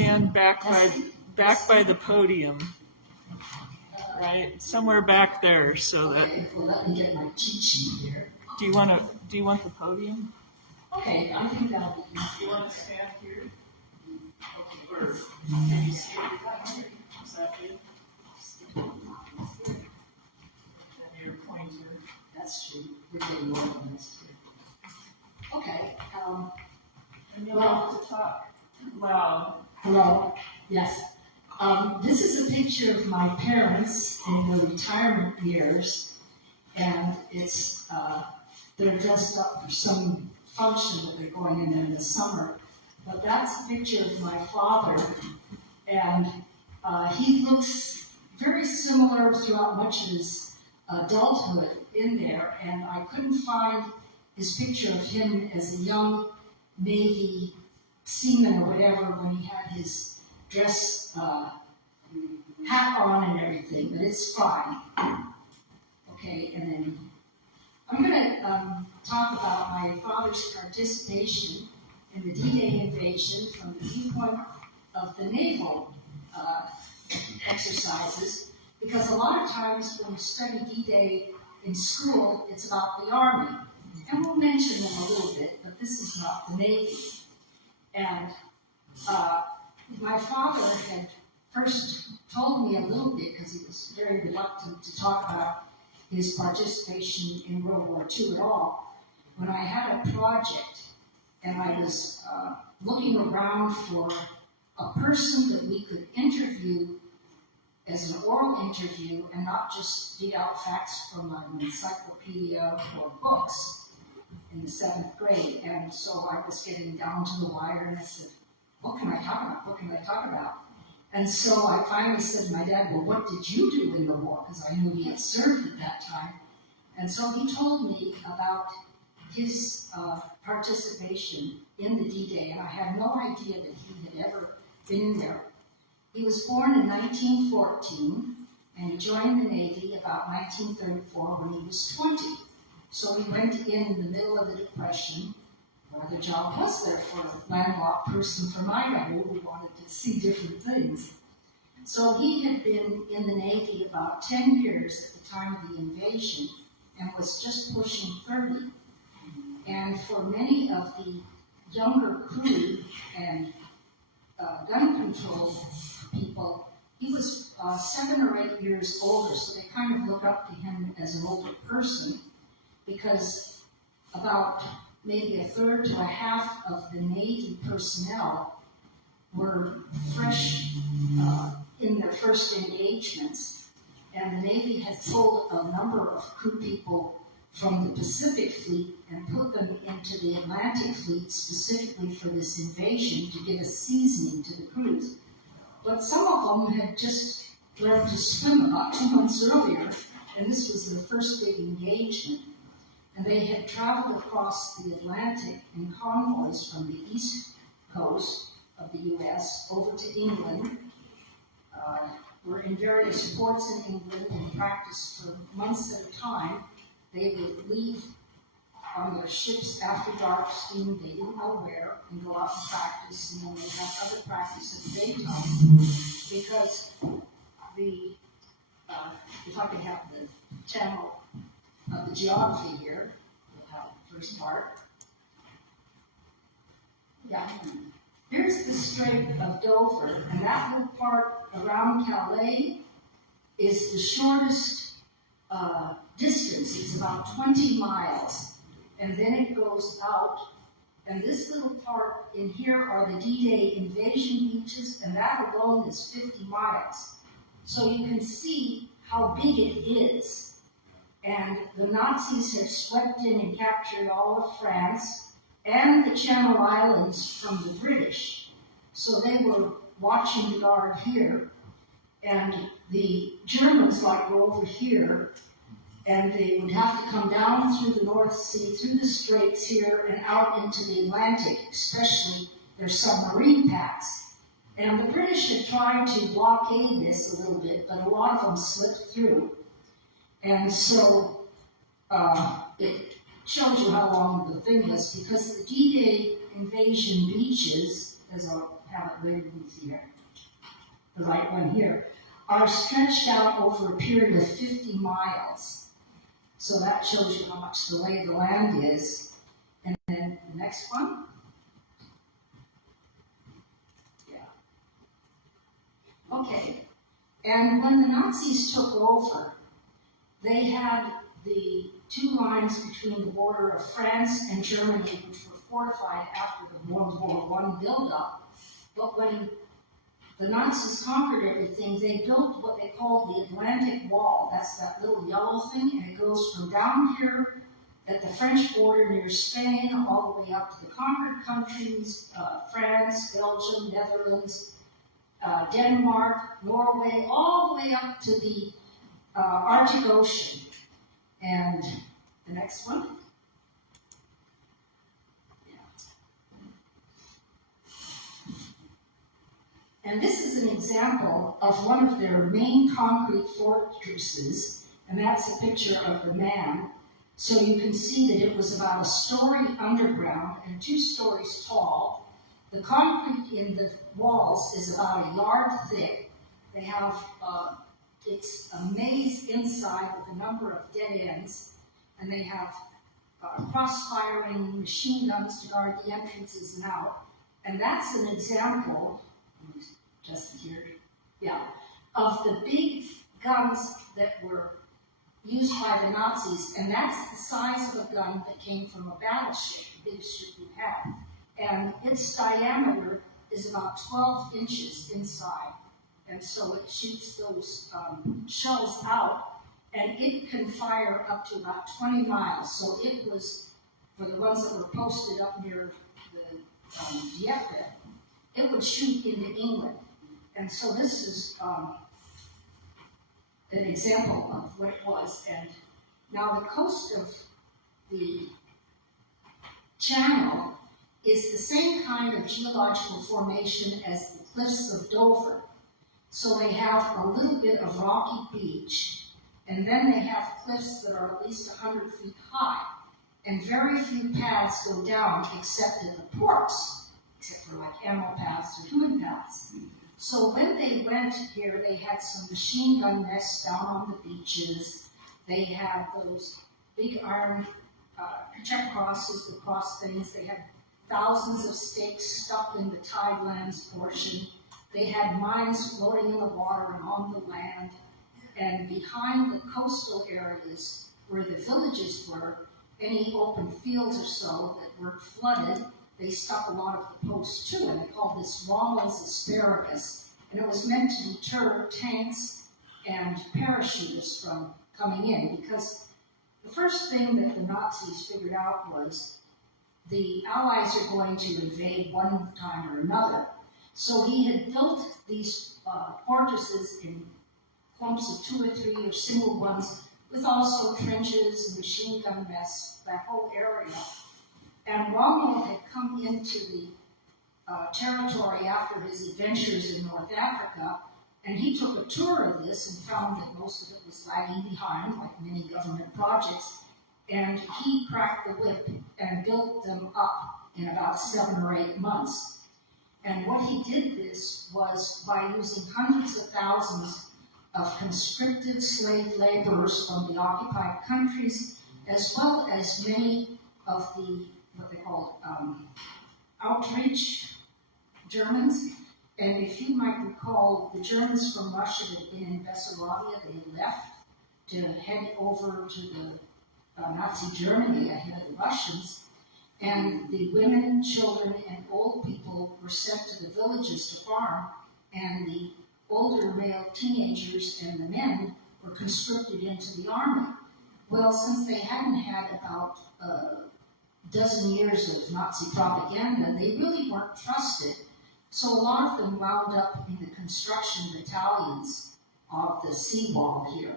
stand back by the podium, right? Somewhere back there, so that. Okay, well, let me get my cheat sheet here. Do you want the podium? Okay, I think that'll be easy. Do you want to stand here? Okay, or can you see everything? Is that good? And your pointer. That's true. We're getting organized here. Okay. And you'll have to talk loud. Hello. Yes. This is a picture of my parents in their retirement years, and it's they're dressed up for some function that they're going in the summer. But that's a picture of my father, and he looks very similar throughout much of his adulthood in there, and I couldn't find his picture of him as a young Navy seaman or whatever when he had his dress hat on and everything, but it's fine. Okay, and then I'm going to talk about my father's participation in the D-Day invasion from the viewpoint of the naval exercises, because a lot of times when we study D-Day in school, it's about the Army. And we'll mention them a little bit, but this is about the Navy. And my father had first told me a little bit, because he was very reluctant to talk about his participation in World War II at all, when I had a project and I was looking around for a person that we could interview as an oral interview and not just read out facts from an encyclopedia or books in the 7th grade. And so I was getting down to the wire and I said, what can I talk about? What can I talk about? And so I finally said to my dad, well, what did you do in the war? Because I knew he had served at that time. And so he told me about his participation in the D-Day, and I had no idea that he had ever been in there. He was born in 1914, and he joined the Navy about 1934 when he was 20. So he went in the middle of the Depression, where the job was there for a landlocked person from Idaho who wanted to see different things. So he had been in the Navy about 10 years at the time of the invasion and was just pushing 30. And for many of the younger crew and gun control people, he was 7 or 8 years older, so they kind of look up to him as an older person, because about maybe a third to a half of the Navy personnel were fresh in their first engagements, and the Navy had pulled a number of crew people from the Pacific Fleet and put them into the Atlantic Fleet specifically for this invasion to give a seasoning to the crews. But some of them had just learned to swim about 2 months earlier, and this was their first big engagement. And they had traveled across the Atlantic in convoys from the east coast of the U.S. over to England, were in various ports in England and practiced for months at a time. They would leave on their ships after dark, steam they didn't know where, and go out and practice, and then they have other practice in the daytime, because the, if I can have the channel of the geography here, we'll have the first part. Yeah. Here's the Strait of Dover, and that little part around Calais is the shortest distance. It's about 20 miles, and then it goes out, and this little part in here are the D-Day invasion beaches, and that alone is 50 miles. So you can see how big it is. And the Nazis had swept in and captured all of France and the Channel Islands from the British. So they were watching the guard here, and the Germans were over here, and they would have to come down through the North Sea, through the straits here, and out into the Atlantic, especially their submarine paths. And the British had tried to blockade this a little bit, but a lot of them slipped through. And so it shows you how long the thing is, because the D-Day invasion beaches, as I'll have it labeled here, the right one here, are stretched out over a period of 50 miles. So that shows you how much the lay of the land is. And then the next one. Yeah. Okay. And when the Nazis took over, they had the two lines between the border of France and Germany, which were fortified after the World War I buildup. But when the Nazis conquered everything, they built what they called the Atlantic Wall. That's that little yellow thing, and it goes from down here at the French border near Spain all the way up to the conquered countries, France, Belgium, Netherlands, Denmark, Norway, all the way up to the Arctic Ocean. And the next one. And this is an example of one of their main concrete fortresses, and that's a picture of the man. So you can see that it was about a story underground and 2 stories tall. The concrete in the walls is about a yard thick. They have, it's a maze inside with a number of dead ends, and they have cross-firing machine guns to guard the entrances and out. And that's an example, just here, yeah, of the big guns that were used by the Nazis, and that's the size of a gun that came from a battleship, the biggest ship we had. And its diameter is about 12 inches inside. And so it shoots those shells out, and it can fire up to about 20 miles. So it was, for the ones that were posted up near the Dieppe, it would shoot into England. And so this is an example of what it was. And now the coast of the channel is the same kind of geological formation as the cliffs of Dover. So they have a little bit of rocky beach, and then they have cliffs that are at least 100 feet high. And very few paths go down except at the ports, except for like animal paths or human paths. So when they went here, they had some machine gun nests down on the beaches. They had those big iron check crosses, the cross things. They had thousands of stakes stuck in the tidelands portion. They had mines floating in the water and on the land. And behind the coastal areas where the villages were, any open fields or so that weren't flooded, they stuck a lot of the posts too, and they called this Rommel's asparagus. And it was meant to deter tanks and parachutists from coming in, because the first thing that the Nazis figured out was the Allies are going to invade one time or another. So he had built these fortresses in clumps of 2 or 3 or single ones, with also trenches and machine gun nests, that whole area. And Rommel had come into the territory after his adventures in North Africa, and he took a tour of this and found that most of it was lagging behind, like many government projects, and he cracked the whip and built them up in about 7 or 8 months. And what he did this was by using hundreds of thousands of conscripted slave laborers from the occupied countries, as well as many of the, what they called outreach Germans. And if you might recall, the Germans from Russia had been in Bessarabia. They left to head over to the Nazi Germany ahead of the Russians. And the women, children, and old people were sent to the villages to farm, and the older male teenagers and the men were conscripted into the army. Well, since they hadn't had about a dozen years of Nazi propaganda, they really weren't trusted. So a lot of them wound up in the construction battalions of the seawall here.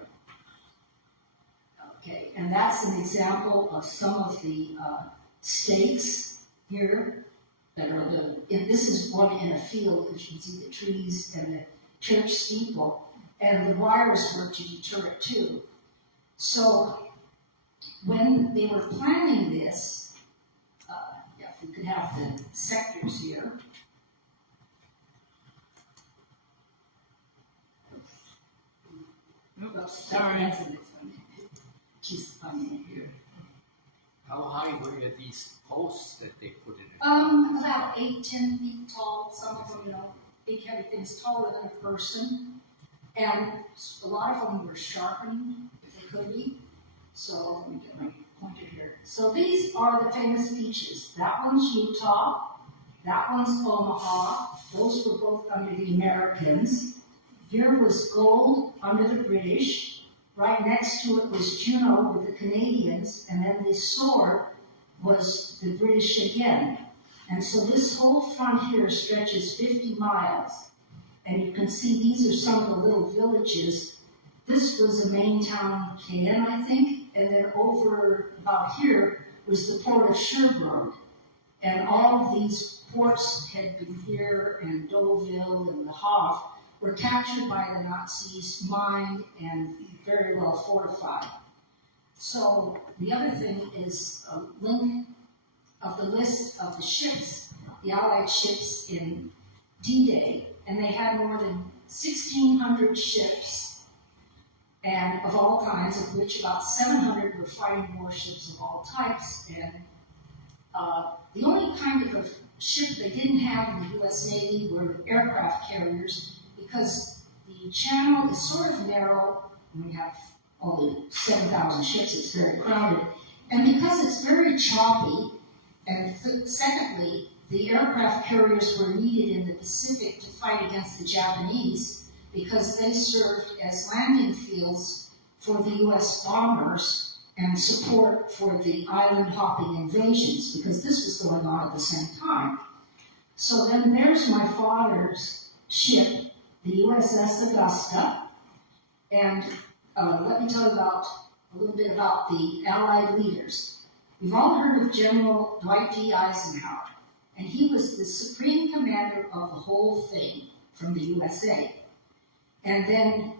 Okay, and that's an example of some of the stakes here that are this is one in a field, as you can see the trees and the church steeple, and the wires were to deter it too. So when they were planning this, if we could have the sectors here, upstairs. Sorry. That's a good one. She's funny here. How high were these posts that they put in? About 8-10 feet tall. Some of them, you know, big heavy things taller than a person. And a lot of them were sharpened, if they could be. So let me get my pointer here. So these are the famous beaches. That one's Utah. That one's Omaha. Those were both under the Americans. Here was gold under the British. Right next to it was Juno with the Canadians. And then the sword was the British again. And so this whole front here stretches 50 miles. And you can see these are some of the little villages. This was the main town, Cayenne, I think. And then over about here was the port of Sherbrooke. And all of these ports had been here, and Deauville and Le Havre were captured by the Nazis, mined, and very well fortified. So the other thing is a link of the list of the ships, the Allied ships in D-Day, and they had more than 1,600 ships, and of all kinds, of which about 700 were fighting warships of all types. And the only kind of a ship they didn't have in the U.S. Navy were aircraft carriers, because the channel is sort of narrow, and we have only 7,000 ships, it's very crowded, and because it's very choppy, and secondly, the aircraft carriers were needed in the Pacific to fight against the Japanese, because they served as landing fields for the U.S. bombers and support for the island-hopping invasions, because this was going on at the same time. So then there's my father's ship, the USS Augusta, and let me tell you a little bit about the Allied leaders. We've all heard of General Dwight D. Eisenhower, and he was the supreme commander of the whole thing from the USA. And then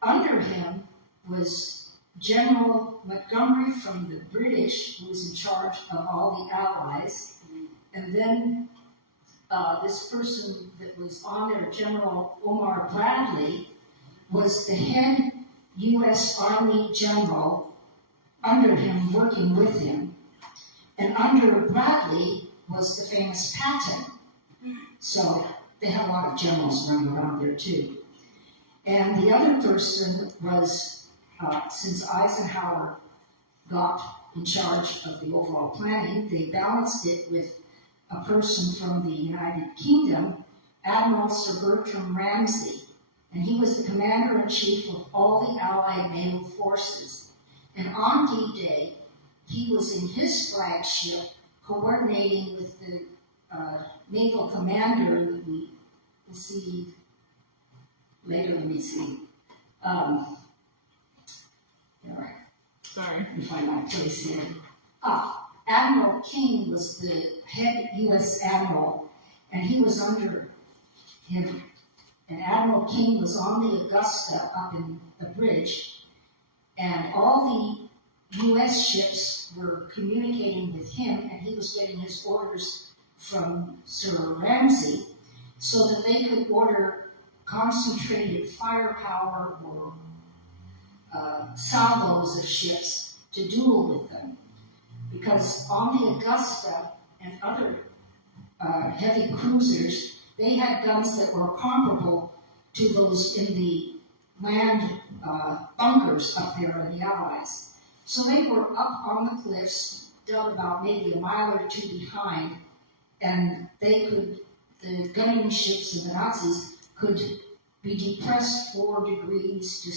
under him was General Montgomery from the British, who was in charge of all the Allies. And then this person that was on there, General Omar Bradley, was the head U.S. Army general under him, working with him. And under Bradley was the famous Patton. So they had a lot of generals running around there too. And the other person was, since Eisenhower got in charge of the overall planning, they balanced it with a person from the United Kingdom, Admiral Sir Bertram Ramsay. And he was the commander-in-chief of all the Allied naval forces. And on D-Day, he was in his flagship coordinating with the naval commander that we will see later. Let me see. All right. Sorry. Let me find my place here. Admiral King was the head U.S. admiral, and he was under him. And Admiral King was on the Augusta up in the bridge, and all the U.S. ships were communicating with him, and he was getting his orders from Sir Ramsay so that they could order concentrated firepower or salvos of ships to duel with them. Because on the Augusta and other heavy cruisers, they had guns that were comparable to those in the land bunkers up there in the Allies. So they were up on the cliffs, down about maybe a mile or two behind, and the gunning ships of the Nazis could be depressed 4 degrees to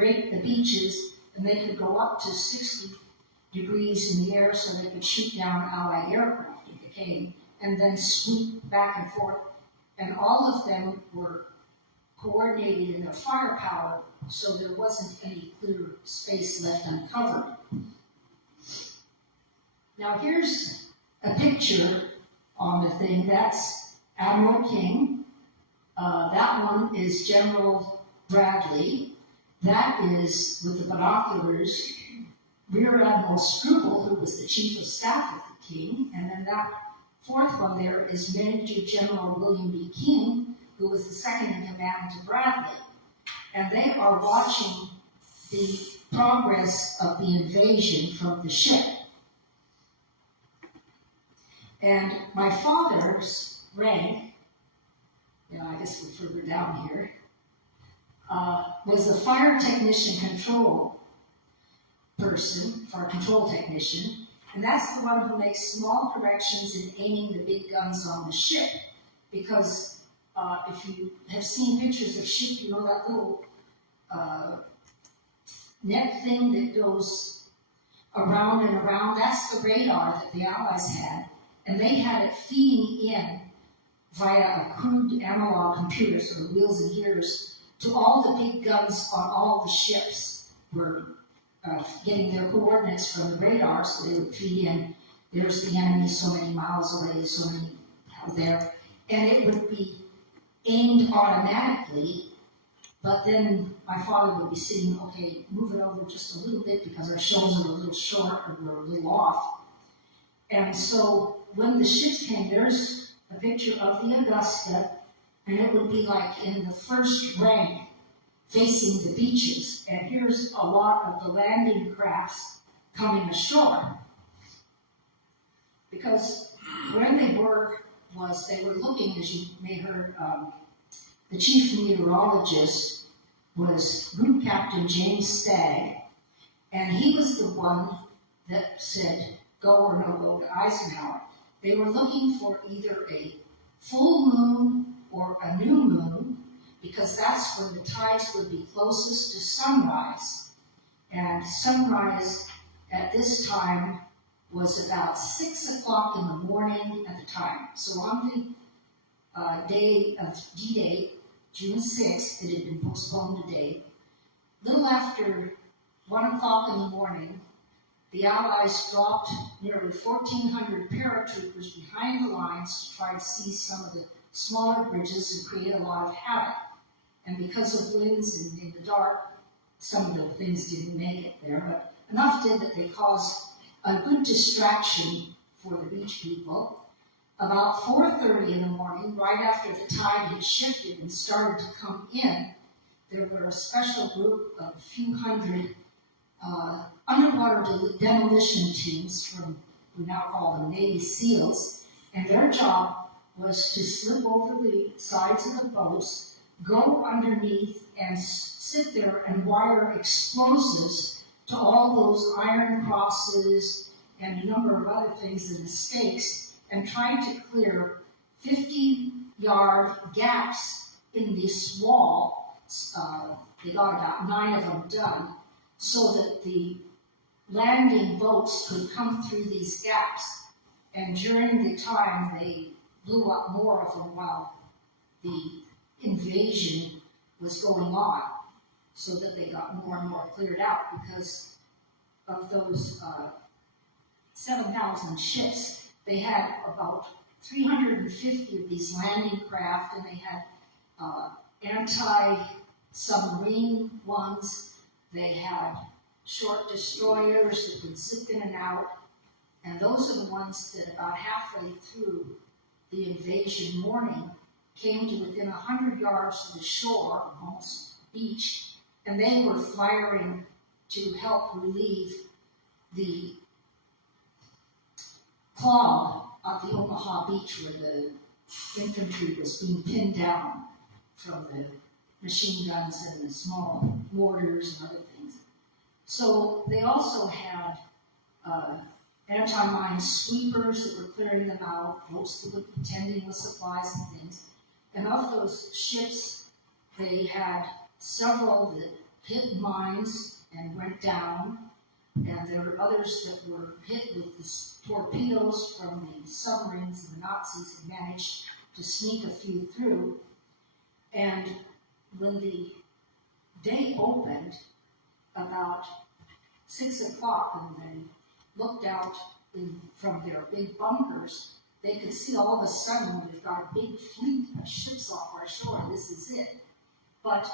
rake the beaches, and they could go up to 60 degrees in the air so they could shoot down Allied aircraft if they came, and then sweep back and forth. And all of them were coordinated in their firepower, so there wasn't any clear space left uncovered. Now here's a picture on the thing. That's Admiral King. That one is General Bradley. That is, with the binoculars, Rear Admiral Struble, who was the Chief of Staff of the King. And then that fourth one there is Major General William B. King, who was the second in command to Bradley. and they are watching the progress of the invasion from the ship. And my father's rank, I guess we're further down here, was a fire technician control person, fire control technician, and that's the one who makes small corrections in aiming the big guns on the ship. Because if you have seen pictures of ship, you know that little net thing that goes around and around, that's the radar that the Allies had. And they had it feeding in via a crude analog computer, sort of wheels and gears, to all the big guns on all the ships. Were getting their coordinates from the radar, so they would feed in, there's the enemy so many miles away, so many out there. And it would be aimed automatically, but then my father would be sitting, okay, move it over just a little bit because our shells are a little short or we're a little off. And so when the ships came, there's a picture of the Augusta, and it would be like in the first rank facing the beaches. And here's a lot of the landing crafts coming ashore. Because where they were was they were looking, as you may have heard, the chief meteorologist was Group Captain James Stagg, and he was the one that said go or no go to Eisenhower. They were looking for either a full moon or a new moon, because that's when the tides would be closest to sunrise. And sunrise at this time was about 6 o'clock in the morning at the time. So on the day of D-Day, June 6th, it had been postponed a day, little after 1 o'clock in the morning, the Allies dropped nearly 1,400 paratroopers behind the lines to try to seize some of the smaller bridges and create a lot of havoc. And because of winds and in the dark, some of the things didn't make it there, but enough did that they caused a good distraction for the beach people. About 4:30 in the morning, right after the tide had shifted and started to come in, there were a special group of a few hundred underwater demolition teams from, we now call them Navy SEALs, and their job was to slip over the sides of the boats, go underneath and sit there and wire explosives to all those iron crosses and a number of other things in the stakes, and trying to clear 50-yard gaps in this wall. They got about 9 of them done, so that the landing boats could come through these gaps. And during the time, they blew up more of them while the invasion was going on, so that they got more and more cleared out. Because of those 7,000 ships, they had about 350 of these landing craft, and they had anti-submarine ones. They had short destroyers that could zip in and out, and those are the ones that about halfway through the invasion morning came to within 100 yards of the shore, almost beach, and they were firing to help relieve the clog at the Omaha beach where the infantry was being pinned down from the machine guns and the small mortars and other things. So they also had anti-mine sweepers that were clearing them out, boats that were contending with supplies and things. And of those ships, they had several that hit mines and went down, and there were others that were hit with the torpedoes from the submarines, and the Nazis had managed to sneak a few through. And when the day opened, about 6 o'clock, and they looked out from their big bunkers, they could see all of a sudden we've got a big fleet of ships off our shore. This is it. But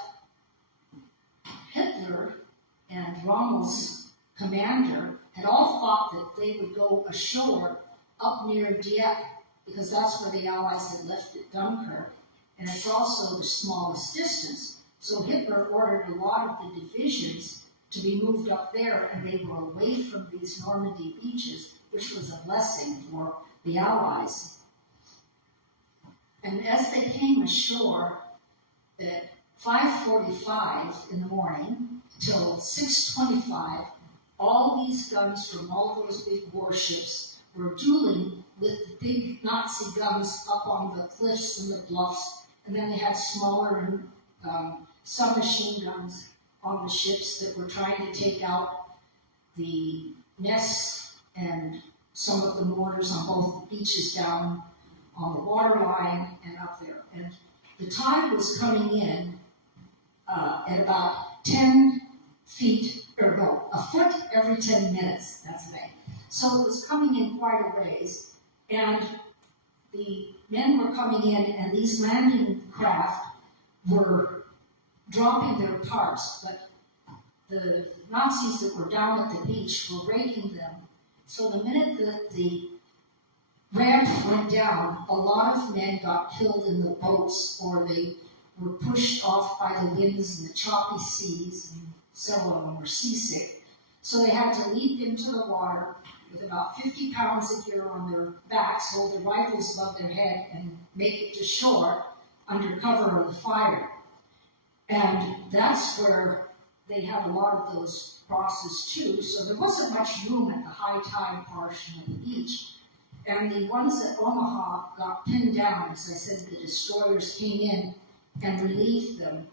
Hitler and Rommel's commander had all thought that they would go ashore up near Dieppe, because that's where the Allies had left at Dunkirk, and it's also the smallest distance. So Hitler ordered a lot of the divisions to be moved up there, and they were away from these Normandy beaches, which was a blessing for the Allies. And as they came ashore at 5:45 in the morning till 6:25, all these guns from all those big warships were dueling with the big Nazi guns up on the cliffs and the bluffs, and then they had smaller submachine guns on the ships that were trying to take out the nests and some of the mortars on both beaches down on the waterline and up there. And the tide was coming in at about 10 feet, or no, a foot every 10 minutes, that's May. So it was coming in quite a ways, and the men were coming in, and these landing craft were dropping their tarps, but the Nazis that were down at the beach were raking them. So the minute that the ramp went down, a lot of men got killed in the boats, or they were pushed off by the winds and the choppy seas, and several of them were seasick. So they had to leap into the water with about 50 pounds of gear on their backs, hold their rifles above their head, and make it to shore under cover of the fire. And that's where they had a lot of those crosses too, so there wasn't much room at the high tide portion of the beach. And the ones at Omaha got pinned down. As I said, the destroyers came in and relieved them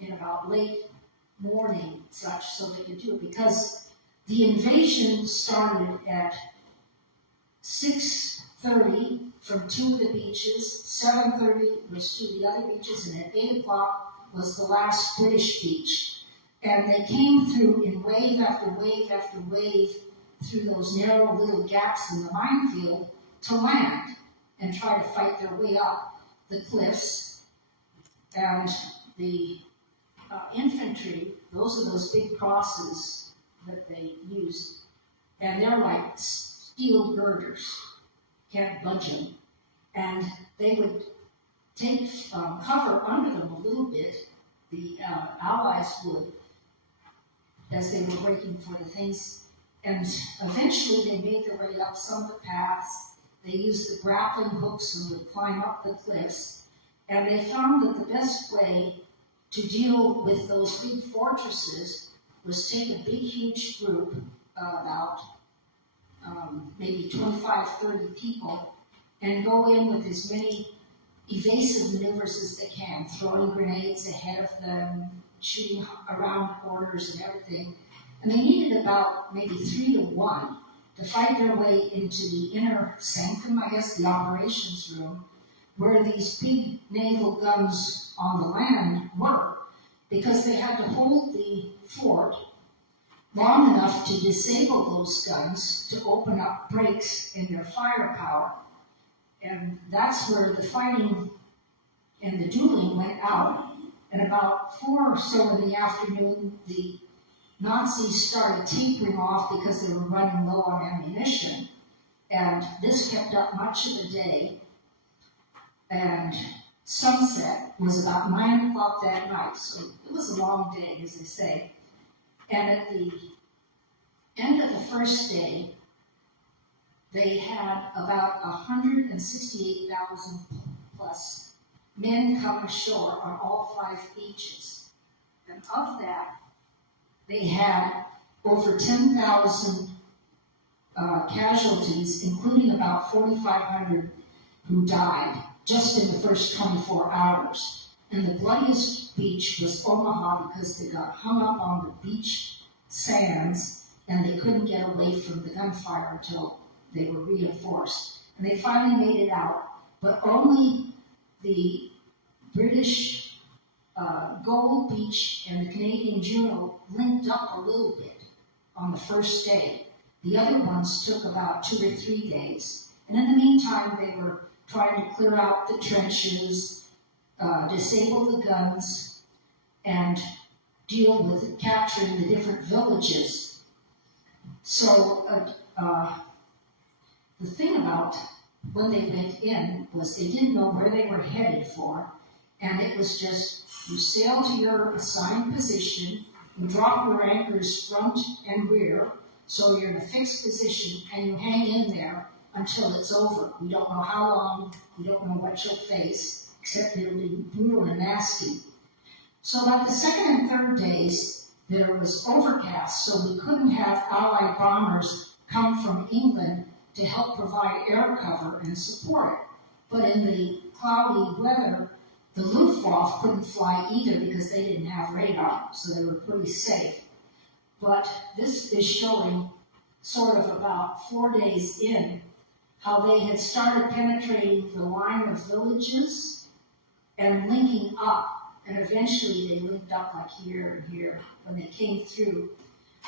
in about late morning, such, so they could do it, because the invasion started at 6:30 from 2 of the beaches, 7:30 was 2 of the other beaches, and at 8 o'clock was the last British beach. And they came through in wave after wave after wave through those narrow little gaps in the minefield to land and try to fight their way up the cliffs. And the infantry, those are those big crosses that they used, and they're like steel girders, can't budge them. And they would take cover under them a little bit, the Allies would, as they were waiting for the things. And eventually they made their way up some of the paths. They used the grappling hooks and would climb up the cliffs. And they found that the best way to deal with those big fortresses was take a big, huge group, about maybe 25, 30 people, and go in with as many evasive maneuvers as they can, throwing grenades ahead of them, shooting around corners and everything. And they needed about maybe 3 to 1 to fight their way into the inner sanctum, I guess the operations room, where these big naval guns on the land were, because they had to hold the fort long enough to disable those guns to open up breaks in their firepower. And that's where the fighting and the dueling went out. And about 4 or so in the afternoon, the Nazis started tapering off because they were running low on ammunition. And this kept up much of the day. And sunset was about 9 o'clock that night. So it was a long day, as I say. And at the end of the first day, they had about 168,000 plus men come ashore on all 5 beaches. And of that, they had over 10,000 casualties, including about 4,500 who died just in the first 24 hours. And the bloodiest beach was Omaha, because they got hung up on the beach sands and they couldn't get away from the gunfire until they were reinforced. And they finally made it out, but only the British Gold Beach and the Canadian Juno linked up a little bit on the first day. The other ones took about 2 or 3 days. And in the meantime, they were trying to clear out the trenches, disable the guns, and deal with capturing the different villages. So the thing about when they went in was they didn't know where they were headed for, and it was just You sail to your assigned position, you drop your anchors front and rear, so you're in a fixed position, and you hang in there until it's over. We don't know how long, we don't know what you'll face, except it'll be brutal and nasty. So about the second and third days, there was overcast, so we couldn't have Allied bombers come from England to help provide air cover and support it. But in the cloudy weather, the Luftwaffe couldn't fly either because they didn't have radar, so they were pretty safe. But this is showing sort of about 4 days in how they had started penetrating the line of villages and linking up. And eventually they linked up like here and here when they came through.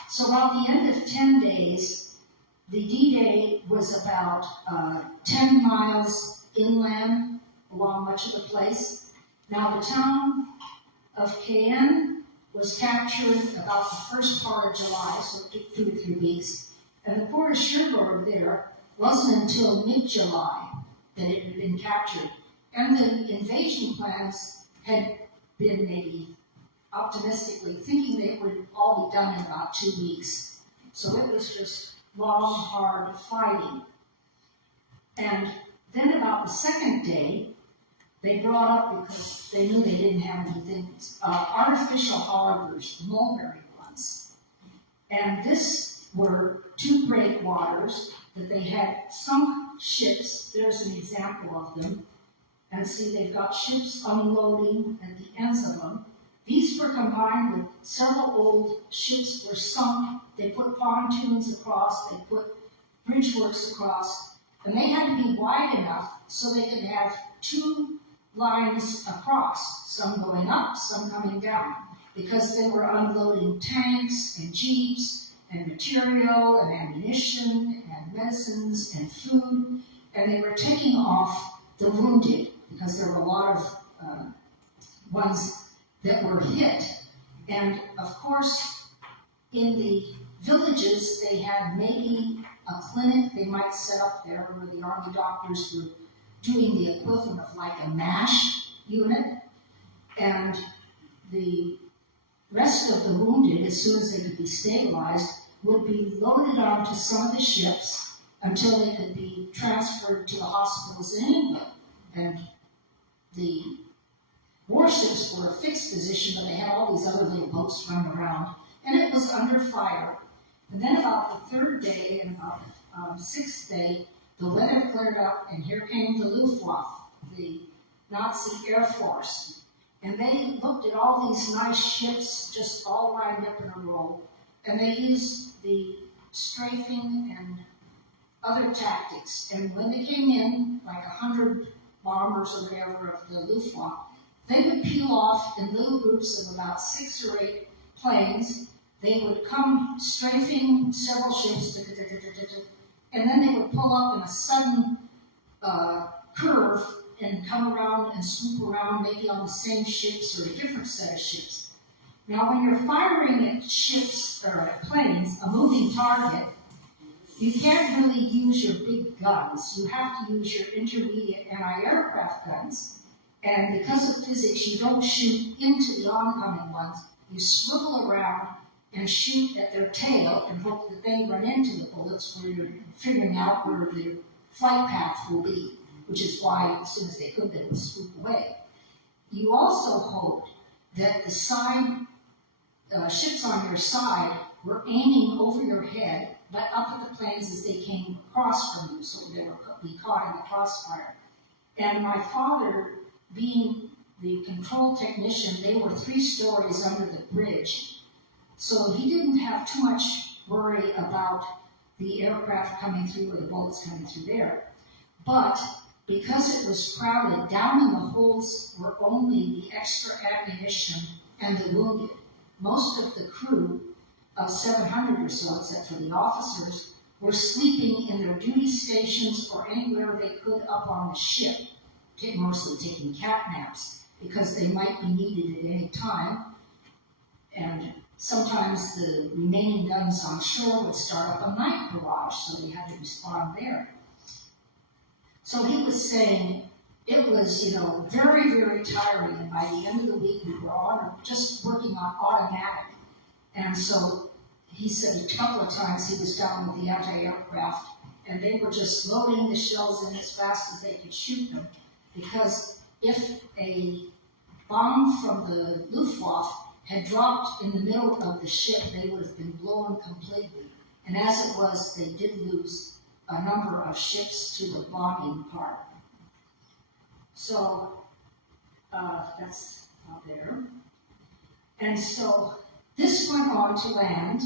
So about the end of 10 days, the D-Day was about 10 miles inland along much of the place. Now the town of Cayenne was captured about the first part of July, so it took 2 or 3 weeks. And the port of Cherbourg there wasn't until mid-July that it had been captured. And the invasion plans had been maybe optimistically thinking they would all be done in about 2 weeks. So it was just long, hard fighting. And then about the second day, they brought up, because they knew they didn't have anything, artificial harbors, mulberry ones. And this were 2 breakwaters that they had sunk ships. There's an example of them. And see, they've got ships unloading at the ends of them. These were combined with several old ships that were sunk. They put pontoons across, they put bridgeworks across, and they had to be wide enough so they could have 2 lines across, some going up, some coming down, because they were unloading tanks and jeeps and material and ammunition and medicines and food, and they were taking off the wounded, because there were a lot of ones that were hit. And of course, in the villages, they had maybe a clinic they might set up there where the army doctors were doing the equivalent of like a MASH unit. And the rest of the wounded, as soon as they could be stabilized, would be loaded onto some of the ships until they could be transferred to the hospitals in England. And the warships were a fixed position, but they had all these other little boats running around, and it was under fire. And then about the 3rd day and about 6th day, the weather cleared up, and here came the Luftwaffe, the Nazi Air Force. And they looked at all these nice ships just all lined up in a row, and they used the strafing and other tactics. And when they came in, like 100 bombers or whatever of the Luftwaffe, they would peel off in little groups of about 6 or 8 planes. They would come strafing several ships, and then they would pull up in a sudden curve and come around and swoop around, maybe on the same ships or a different set of ships. Now, when you're firing at ships or at planes, a moving target, you can't really use your big guns. You have to use your intermediate anti-aircraft guns. And because of physics, you don't shoot into the oncoming ones. You swivel around and shoot at their tail and hope that they run into the bullets where you're figuring out where their flight path will be, which is why as soon as they could, they would swoop away. You also hoped that the side ships on your side were aiming over your head, but up at the planes as they came across from you, so they would be caught in the crossfire. And my father, being the control technician, they were 3 stories under the bridge. So he didn't have too much worry about the aircraft coming through or the bullets coming through there. But because it was crowded, down in the holds were only the extra ammunition and the wounded. Most of the crew, of 700 or so, except for the officers, were sleeping in their duty stations or anywhere they could up on the ship, mostly taking cat naps, because they might be needed at any time. And sometimes the remaining guns on shore would start up a night barrage, so they had to respond there. So he was saying, it was, very, very tiring. And by the end of the week, we were just working on automatic. And so he said a couple of times he was down with the anti-aircraft, and they were just loading the shells in as fast as they could shoot them, because if a bomb from the Luftwaffe had dropped in the middle of the ship, they would have been blown completely. And as it was, they did lose a number of ships to the bombing part. So that's out there. And so this went on to land,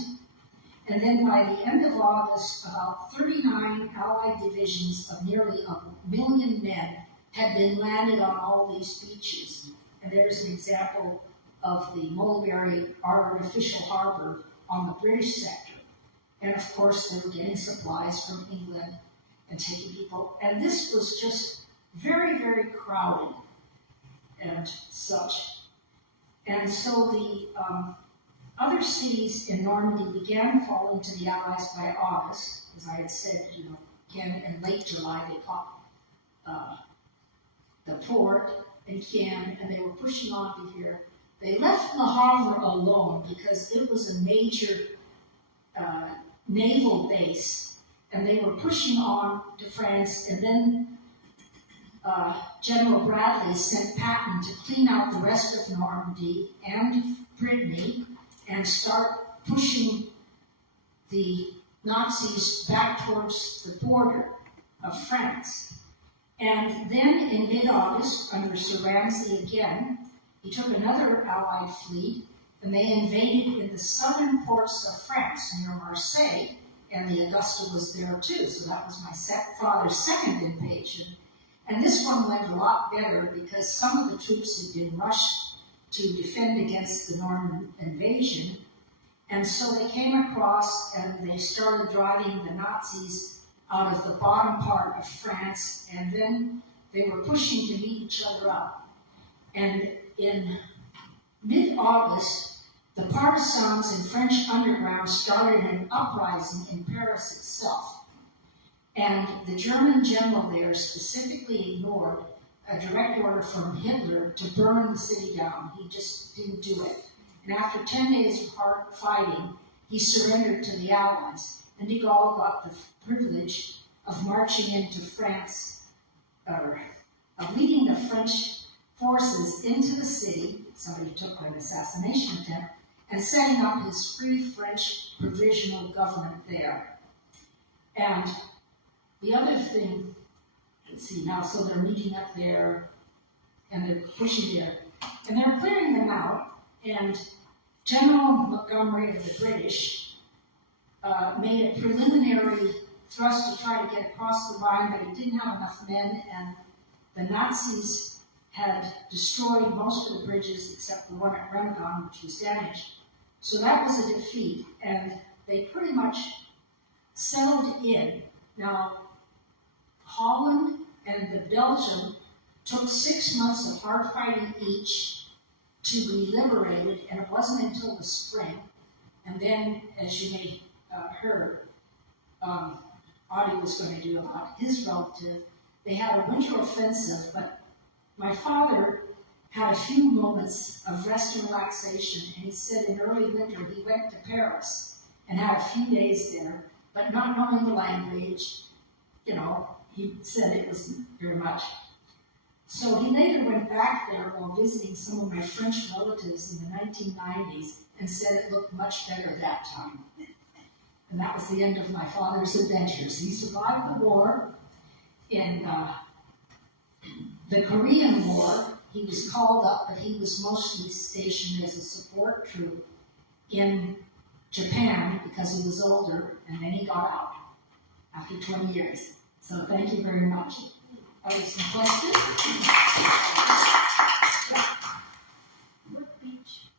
and then by the end of August, about 39 Allied divisions of nearly 1 million men had been landed on all these beaches. And there's an example of the Mulberry artificial harbor on the British sector. And of course, they were getting supplies from England and taking people. And this was just very, very crowded and such. And so the other cities in Normandy began falling to the Allies by August. As I had said, again, in late July, they caught the port in Caen, and they were pushing on to here. They left Le Havre alone because it was a major naval base, and they were pushing on to France, and then General Bradley sent Patton to clean out the rest of Normandy and Brittany and start pushing the Nazis back towards the border of France. And then in mid-August, under Sir Ramsay again, he took another Allied fleet, and they invaded in the southern ports of France, near Marseille, and the Augusta was there too, so that was my father's second invasion. And this one went a lot better because some of the troops had been rushed to defend against the Norman invasion, and so they came across and they started driving the Nazis out of the bottom part of France, and then they were pushing to meet each other up. And in mid-August, the partisans in French underground started an uprising in Paris itself. And the German general there specifically ignored a direct order from Hitler to burn the city down. He just didn't do it. And after 10 days of hard fighting, he surrendered to the Allies. And de Gaulle got the privilege of marching into France, of leading the French forces into the city. Somebody took an assassination attempt, and setting up his Free French Provisional Government there. And the other thing, let's see now, so they're meeting up there, and they're pushing there, and they're clearing them out, and General Montgomery of the British made a preliminary thrust to try to get across the Rhine, but he didn't have enough men, and the Nazis had destroyed most of the bridges except the one at Remagen, which was damaged. So that was a defeat, and they pretty much settled in. Now, Holland and the Belgium took 6 months of hard fighting each to be liberated, and it wasn't until the spring. And then, as you may heard, Audie was going to do about his relative, they had a winter offensive, but my father had a few moments of rest and relaxation, and he said in early winter he went to Paris and had a few days there, but not knowing the language, he said it wasn't very much. So he later went back there while visiting some of my French relatives in the 1990s and said it looked much better that time. And that was the end of my father's adventures. He survived the war. In the Korean War, he was called up, but he was mostly stationed as a support troop in Japan because he was older, and then he got out after 20 years. So thank you very much. Are there some questions? What beach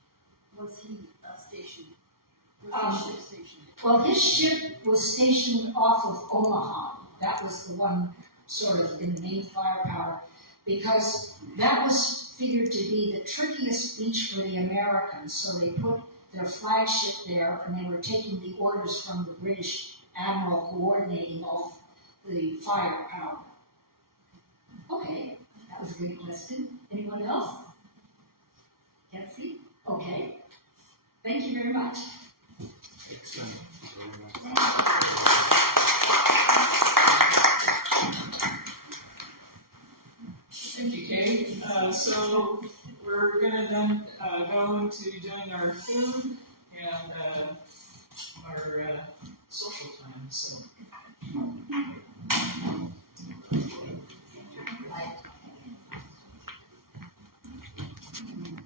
was he stationed? Was his ship stationed? Well, his ship was stationed off of Omaha. That was the one sort of in the main firepower, because that was figured to be the trickiest beach for the Americans. So they put their flagship there, and they were taking the orders from the British admiral coordinating all the firepower. Okay, That was a good question. Anyone else? Can't see? Okay. Thank you very much. Excellent. Thank you, Kay. So we're gonna then go into doing our food and our social time. So